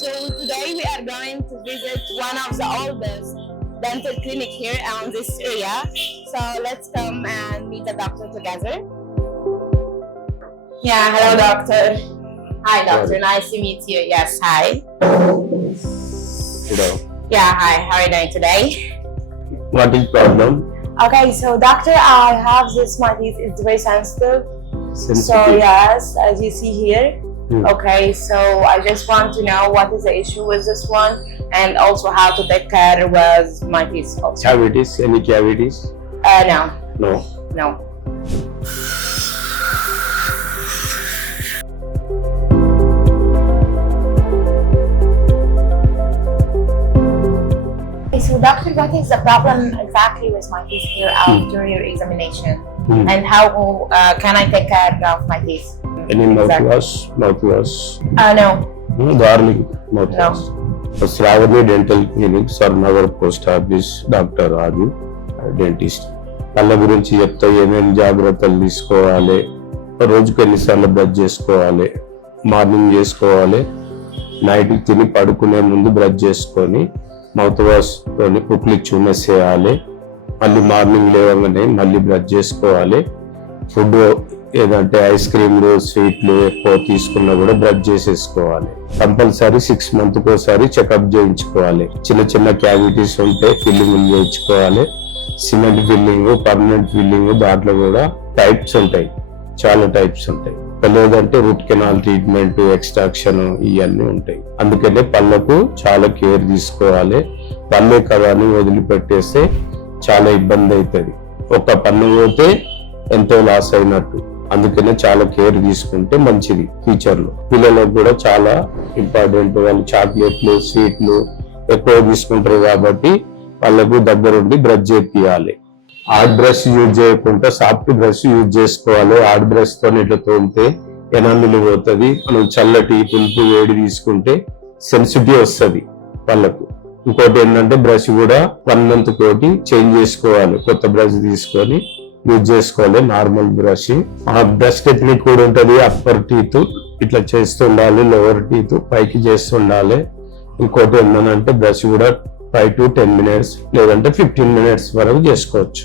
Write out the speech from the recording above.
So today we are going to visit one of the oldest dental clinic here around this area. So let's come and meet the doctor together. Yeah, hello doctor. Hi doctor, nice to meet you. Yes, hi. Hello. Yeah, hi, how are you doing today? What is problem? Okay, so doctor, I have this, my teeth is very sensitive. So yes, as you see here. Okay, so I just want to know what is the issue with this one and also how to take care with my teeth also. Cavities? Any cavities? No. No. No. Okay, so doctor, what is the problem exactly with my teeth here after your examination? And how can I take care of my teeth? Any mouthwash? Mouthwash? No. Garlic mouthwash. Shravani Dental Clinic, Sarnagar Post Office, Dr. Raju, dentist. వాళ్ళ గురించి చెప్తా ఏమేమి జాగ్రత్తలు తీసుకోవాలి, రోజుకి ఎన్నిసార్లు brush చేసుకోవాలి, morning చేసుకోవాలి, నైట్ తిని పడుకునే ముందు బ్రష్ చేసుకొని మౌత్ వాష్ తోని పుక్లికి చూమేసేయాలి, మళ్ళీ మార్నింగ్ లేవగానే మళ్ళీ బ్రష్ చేసుకోవాలి. ఫుడ్ ఏదంటే ఐస్ క్రీమ్లు స్వీట్లు ఎక్కువ తీసుకున్నా కూడా బ్రష్ చేసేసుకోవాలి. కంపల్సరీ 6 months ఒకసారి చెకప్ చేయించుకోవాలి. చిన్న చిన్న క్యావిటీస్ ఉంటే ఫిల్లింగ్ చేయించుకోవాలి. సిమెంట్ ఫిల్లింగ్, పర్మనెంట్ ఫిల్లింగ్, దాంట్లో కూడా టైప్స్ ఉంటాయి, చాలా టైప్స్ ఉంటాయి. లేదంటే రూట్ కెనాల్ ట్రీట్మెంట్, ఎక్స్ట్రాక్షన్ ఇవన్నీ ఉంటాయి. అందుకనే పళ్ళకు చాలా కేర్ తీసుకోవాలి. పళ్ళే కదా అని వదిలిపెట్టేస్తే చాలా ఇబ్బంది అవుతుంది. ఒక పన్ను పోతే ఎంతో లాస్ అయినట్టు. అందుకనే చాలా కేర్ తీసుకుంటే మంచిది ఫ్యూచర్ లో. పిల్లలకు కూడా చాలా ఇంపార్టెంట్. వాళ్ళు చాక్లెట్లు, స్వీట్లు ఎక్కువ తీసుకుంటారు కాబట్టి వాళ్ళకు దగ్గరుండి బ్రష్ చేపియాలి. హార్డ్ బ్రష్ యూజ్ చేయకుండా సాఫ్ట్ బ్రష్ యూజ్ చేసుకోవాలి. హార్డ్ బ్రష్ తో ఇట్లా తోమితే ఎనామిల్ పోతుంది. మనం చల్లటి పులుపు వేడి తీసుకుంటే సెన్సిటివ్ వస్తుంది పళ్ళకు. ఇంకోటి ఏంటంటే బ్రష్ కూడా 1 month తోటి చేంజ్ చేసుకోవాలి. కొత్త బ్రష్ తీసుకొని యూజ్ చేసుకోవాలి. Normal brush. ఆ బ్రష్ టెక్నిక్ కూడా ఉంటుంది. అప్పర్ టీత్ ఇట్లా చేస్తుండాలి, లోవర్ టీత్ పైకి చేస్తుండాలి. ఇంకోటి ఏంటంటే బ్రష్ కూడా 5 to 10 minutes లేదంటే 15 minutes వరకు చేసుకోవచ్చు.